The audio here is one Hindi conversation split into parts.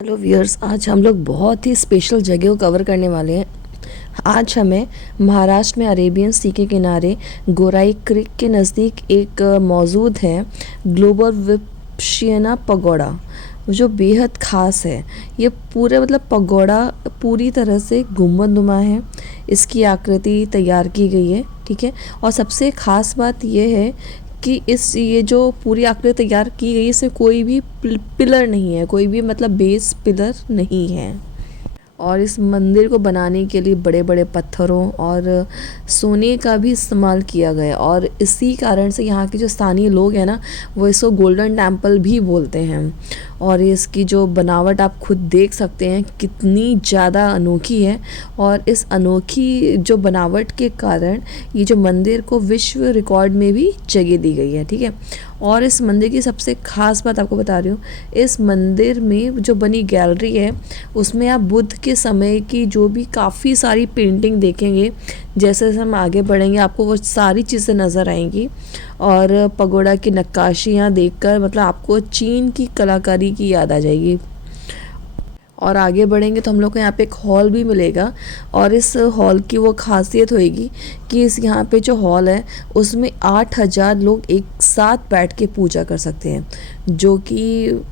हेलो व्यूअर्स, आज हम लोग बहुत ही स्पेशल जगह को कवर करने वाले हैं। आज हमें महाराष्ट्र में अरेबियन सी के किनारे गोराई क्रीक के नज़दीक एक मौजूद है ग्लोबल विप्शियना पगोड़ा, जो बेहद ख़ास है। ये पूरे पगोड़ा पूरी तरह से गुंबदनुमा है। इसकी आकृति तैयार की गई है, ठीक है। और सबसे ख़ास बात यह है कि ये जो पूरी आकृति तैयार की गई है, इसमें कोई भी पिलर नहीं है, कोई भी बेस पिलर नहीं है। और इस मंदिर को बनाने के लिए बड़े बड़े पत्थरों और सोने का भी इस्तेमाल किया गया, और इसी कारण से यहाँ के जो स्थानीय लोग हैं ना, वो इसको गोल्डन टेम्पल भी बोलते हैं। और इसकी जो बनावट आप खुद देख सकते हैं कितनी ज़्यादा अनोखी है। और इस अनोखी जो बनावट के कारण ये जो मंदिर को विश्व रिकॉर्ड में भी जगह दी गई है, ठीक है। और इस मंदिर की सबसे ख़ास बात आपको बता रही हूँ, इस मंदिर में जो बनी गैलरी है उसमें आप बुद्ध के समय की जो भी काफ़ी सारी पेंटिंग देखेंगे। जैसे जैसे हम आगे बढ़ेंगे आपको वो सारी चीज़ें नज़र आएंगी। और पगोड़ा की नक्काशियाँ देखकर आपको चीन की कलाकारी की याद आ जाएगी। और आगे बढ़ेंगे तो हम लोग को यहाँ पे एक हॉल भी मिलेगा, और इस हॉल की वो खासियत होएगी कि इस यहाँ पे जो हॉल है उसमें 8,000 लोग एक साथ बैठ के पूजा कर सकते हैं, जो कि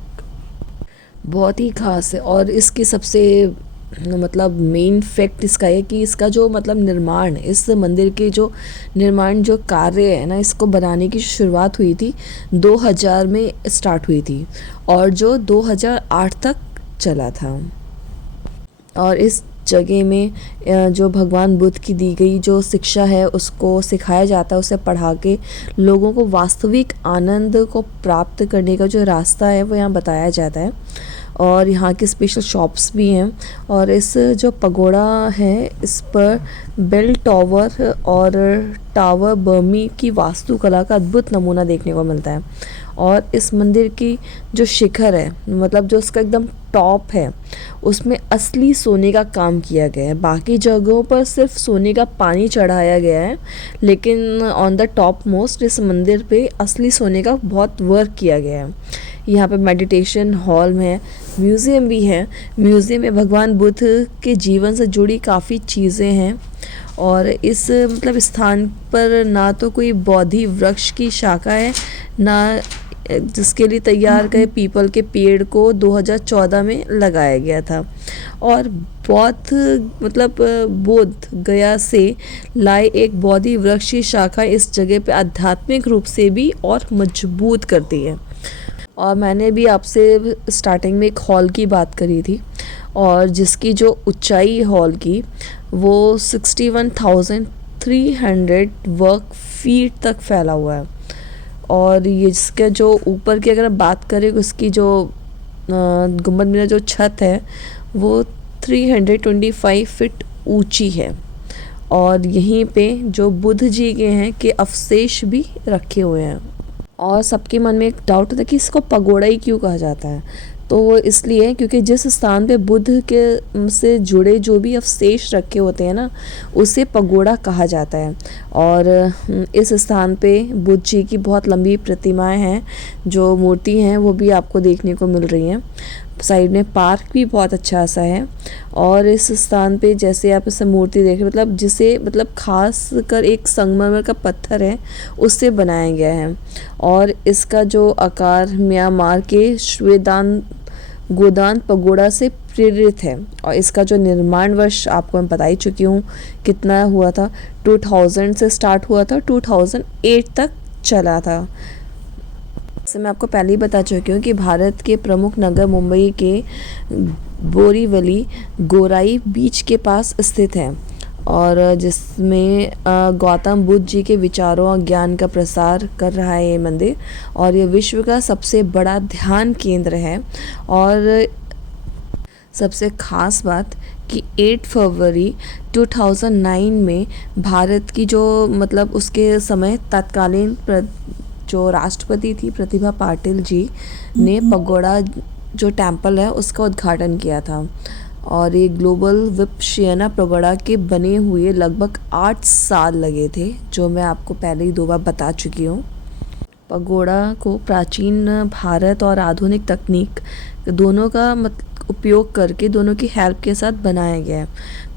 बहुत ही ख़ास है। और इसकी सबसे मेन फैक्ट इसका है कि इसका जो निर्माण, इस मंदिर के जो निर्माण जो कार्य है ना, इसको बनाने की शुरुआत हुई थी 2000 में स्टार्ट हुई थी, और जो 2008 तक चला था। और इस जगह में जो भगवान बुद्ध की दी गई जो शिक्षा है उसको सिखाया जाता है, उसे पढ़ा के लोगों को वास्तविक आनंद को प्राप्त करने का जो रास्ता है वो यहाँ बताया जाता है। और यहाँ की स्पेशल शॉप्स भी हैं। और इस जो पगोड़ा है इस पर बेल टॉवर और टावर बर्मी की वास्तुकला का अद्भुत नमूना देखने को मिलता है। और इस मंदिर की जो शिखर है, जो उसका एकदम टॉप है, उसमें असली सोने का काम किया गया है। बाकी जगहों पर सिर्फ सोने का पानी चढ़ाया गया है, लेकिन ऑन द टॉप मोस्ट इस मंदिर पे असली सोने का बहुत वर्क किया गया है। यहाँ पे मेडिटेशन हॉल में म्यूज़ियम भी है। म्यूज़ियम में भगवान बुद्ध के जीवन से जुड़ी काफ़ी चीज़ें हैं। और इस स्थान पर ना तो कोई बोधि वृक्ष की शाखा है, ना जिसके लिए तैयार गए पीपल के पेड़ को 2014 में लगाया गया था। और बोध गया से लाए एक बोधि वृक्ष की शाखा इस जगह पे आध्यात्मिक रूप से भी और मजबूत करती है। और मैंने भी आपसे स्टार्टिंग में एक हॉल की बात करी थी, और जिसकी जो ऊंचाई हॉल की वो 61,300 वर्ग फीट तक फैला हुआ है। और ये इसके जो ऊपर की अगर बात करें, उसकी जो गुम्बद मीनार जो छत है वो 325 फीट ऊंची है। और यहीं पे जो बुद्ध जी के हैं के अवशेष भी रखे हुए हैं। और सबके मन में एक डाउट होता है कि इसको पगोड़ा ही क्यों कहा जाता है। तो वो इसलिए क्योंकि जिस स्थान पे बुद्ध के से जुड़े जो भी अवशेष रखे होते हैं ना, उसे पगोड़ा कहा जाता है। और इस स्थान पे बुद्ध जी की बहुत लंबी प्रतिमाएं हैं, जो मूर्ति हैं वो भी आपको देखने को मिल रही हैं। साइड में पार्क भी बहुत अच्छा सा है। और इस स्थान पे जैसे आप इस मूर्ति देख रहे जिसे खास कर एक संगमरमर का पत्थर है उससे बनाया गया है। और इसका जो आकार म्यांमार के श्वेदान गोदान पगोड़ा से प्रेरित है। और इसका जो निर्माण वर्ष आपको मैं बता ही चुकी हूँ कितना हुआ था। 2000 से स्टार्ट हुआ था, 2008 तक चला था। जैसे मैं आपको पहले ही बता चुकी हूँ कि भारत के प्रमुख नगर मुंबई के बोरीवली गोराई बीच के पास स्थित है, और जिसमें गौतम बुद्ध जी के विचारों और ज्ञान का प्रसार कर रहा है ये मंदिर। और ये विश्व का सबसे बड़ा ध्यान केंद्र है। और सबसे ख़ास बात कि 8 फरवरी 2009 में भारत की जो उसके समय तत्कालीन जो राष्ट्रपति थी प्रतिभा पाटिल जी ने पगोड़ा जो टेम्पल है उसका उद्घाटन किया था। और ये ग्लोबल विप्शियना पगोड़ा के बने हुए लगभग 8 साल लगे थे, जो मैं आपको पहले ही 2 बार बता चुकी हूँ। पगोड़ा को प्राचीन भारत और आधुनिक तकनीक दोनों का उपयोग करके दोनों की हेल्प के साथ बनाया गया है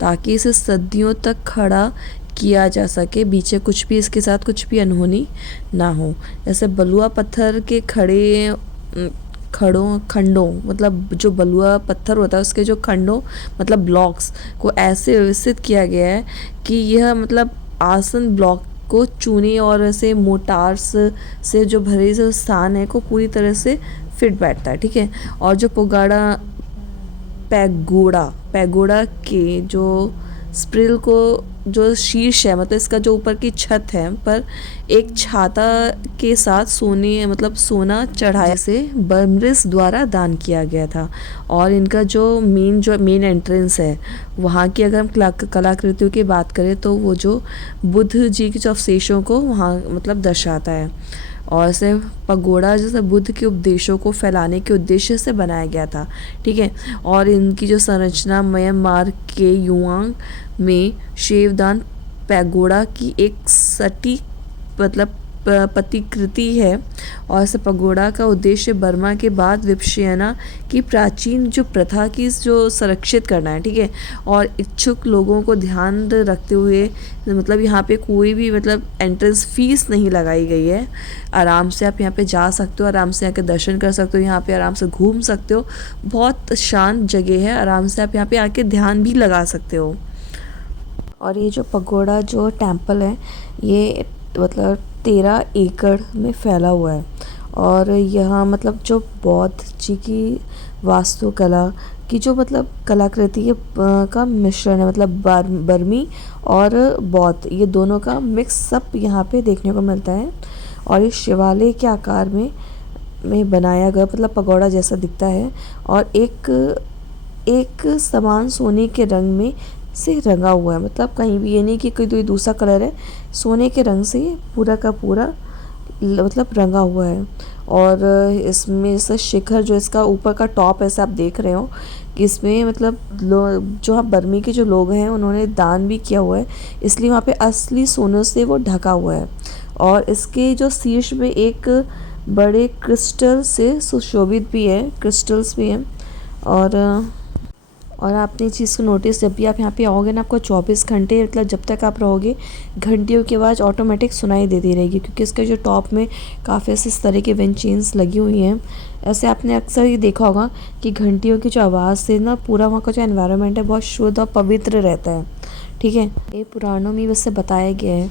ताकि इसे सदियों तक खड़ा किया जा सके, पीछे कुछ भी इसके साथ कुछ भी अनहोनी ना हो। जैसे बलुआ पत्थर के खंडों मतलब जो बलुआ पत्थर होता है उसके जो खंडों मतलब ब्लॉक्स को ऐसे व्यवस्थित किया गया है कि यह मतलब आसन ब्लॉक को चूने और ऐसे मोटार्स से जो भरे जो स्थान है को पूरी तरह से फिट बैठता है, ठीक है। और जो पैगोडा के जो स्प्रिल को जो शीर्ष है मतलब इसका जो ऊपर की छत है पर एक छाता के साथ सोना चढ़ाए से बर्मरिस द्वारा दान किया गया था। और इनका जो मेन एंट्रेंस है वहाँ की अगर हम कलाकृतियों की बात करें तो वो जो बुद्ध जी के जो अवशेषों को वहाँ मतलब दर्शाता है। और ऐसे पगोड़ा जैसे बुद्ध के उपदेशों को फैलाने के उद्देश्य से बनाया गया था, ठीक है। और इनकी जो संरचना म्यांमार के युआंग में शेवदान पैगोडा की एक सटीक मतलब प्रतिकृति है। और ऐसे पगोड़ा का उद्देश्य बर्मा के बाद विपश्यना की प्राचीन जो प्रथा की जो संरक्षित करना है, ठीक है। और इच्छुक लोगों को ध्यान रखते हुए मतलब यहाँ पे कोई भी मतलब एंट्रेंस फीस नहीं लगाई गई है। आराम से आप यहाँ पे जा सकते हो, आराम से आके दर्शन कर सकते हो, यहाँ पे आराम से घूम सकते हो। बहुत शांत जगह है, आराम से आप यहाँ पे आके ध्यान भी लगा सकते हो। और ये जो पगोड़ा जो टेम्पल है ये मतलब 13 एकड़ में फैला हुआ है। और यहाँ मतलब जो बौद्ध जी की वास्तुकला की जो मतलब कलाकृति का मिश्रण है मतलब बर्मी और बौद्ध ये दोनों का मिक्सअप यहाँ पे देखने को मिलता है। और ये शिवालय के आकार में बनाया गया मतलब पगोड़ा जैसा दिखता है। और एक समान सोने के रंग में से रंगा हुआ है, मतलब कहीं भी ये नहीं कि कोई दूसरा कलर है, सोने के रंग से पूरा का पूरा मतलब रंगा हुआ है। और इसमें से शिखर जो इसका ऊपर का टॉप ऐसा आप देख रहे हो कि इसमें मतलब जो आप बर्मी के जो लोग हैं उन्होंने दान भी किया हुआ है, इसलिए वहाँ पे असली सोने से वो ढका हुआ है। और इसके जो शीर्ष में एक बड़े क्रिस्टल से सुशोभित भी है, क्रिस्टल्स भी हैं। और आपने इस चीज़ को नोटिस जब भी आप यहाँ पे आओगे ना आपको 24 घंटे मतलब जब तक आप रहोगे घंटियों की आवाज़ ऑटोमेटिक सुनाई देती रहेगी, क्योंकि इसके जो टॉप में काफ़ी ऐसे इस तरह की विंड चेन्स लगी हुई हैं। ऐसे आपने अक्सर ये देखा होगा कि घंटियों की जो आवाज़ से ना पूरा वहाँ का जो एनवायरनमेंट है बहुत शुद्ध और पवित्र रहता है, ठीक है। ये पुराणों में वैसे बताया गया है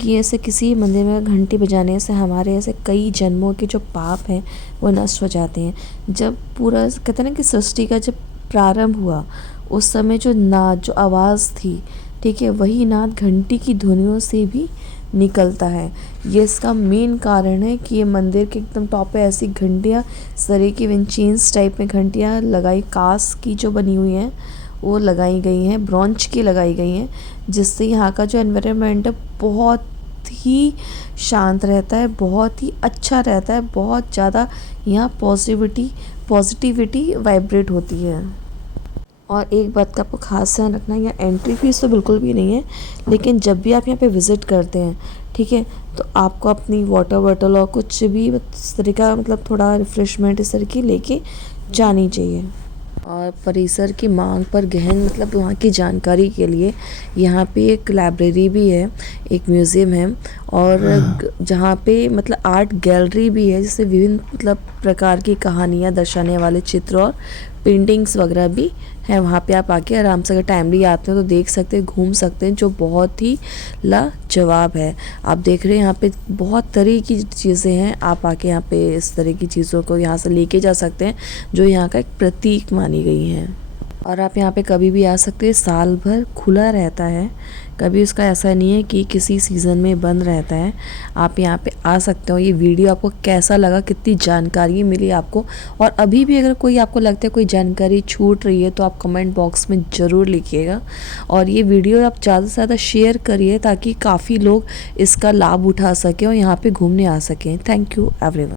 कि ऐसे किसी मंदिर में घंटी बजाने से हमारे ऐसे कई जन्मों के जो पाप हैं वो नष्ट हो जाते हैं। जब पूरा कहते हैं ना कि सृष्टि का जब प्रारंभ हुआ उस समय जो नाद जो आवाज़ थी, ठीक है, वही नाद घंटी की ध्वनियों से भी निकलता है। ये इसका मेन कारण है कि ये मंदिर के एकदम टॉप पे ऐसी घंटियाँ सरे की विंचेंस टाइप में घंटियाँ लगाई कांच की जो बनी हुई हैं वो लगाई गई हैं, ब्रॉन्ज की लगाई गई हैं, जिससे यहाँ का जो एनवायरनमेंट है बहुत ही शांत रहता है, बहुत ही अच्छा रहता है, बहुत ज़्यादा यहाँ पॉजिटिविटी वाइब्रेट होती है। और एक बात का आपको खास ध्यान रखना है, यहाँ एंट्री फीस तो बिल्कुल भी नहीं है, लेकिन जब भी आप यहाँ पे विज़िट करते हैं, ठीक है, तो आपको अपनी वाटर बॉटल और कुछ भी इस तरह का मतलब थोड़ा रिफ़्रेशमेंट इस तरह की लेके जानी चाहिए। और परिसर की मांग पर गहन मतलब वहाँ की जानकारी के लिए यहाँ पे एक लाइब्रेरी भी है, एक म्यूज़ियम है, और जहाँ पे मतलब आर्ट गैलरी भी है, जिससे विभिन्न मतलब प्रकार की कहानियाँ दर्शाने वाले चित्र और पेंटिंग्स वगैरह भी हैं। वहाँ पे आप आके आराम से अगर टाइमली आते हो तो देख सकते हैं, घूम सकते हैं, जो बहुत ही लाजवाब है। आप देख रहे हैं यहाँ पे बहुत तरह की चीज़ें हैं, आप आके यहाँ पे इस तरह की चीज़ों को यहाँ से लेके जा सकते हैं जो यहाँ का एक प्रतीक मानी गई हैं। और आप यहाँ पे कभी भी आ सकते हैं, साल भर खुला रहता है, कभी उसका ऐसा नहीं है कि किसी सीज़न में बंद रहता है। आप यहाँ पे आ सकते हो। ये वीडियो आपको कैसा लगा, कितनी जानकारी मिली आपको, और अभी भी अगर कोई आपको लगता है कोई जानकारी छूट रही है तो आप कमेंट बॉक्स में ज़रूर लिखिएगा। और ये वीडियो आप ज़्यादा से ज़्यादा शेयर करिए ताकि काफ़ी लोग इसका लाभ उठा सकें और यहाँ पर घूमने आ सकें। Thank you everyone.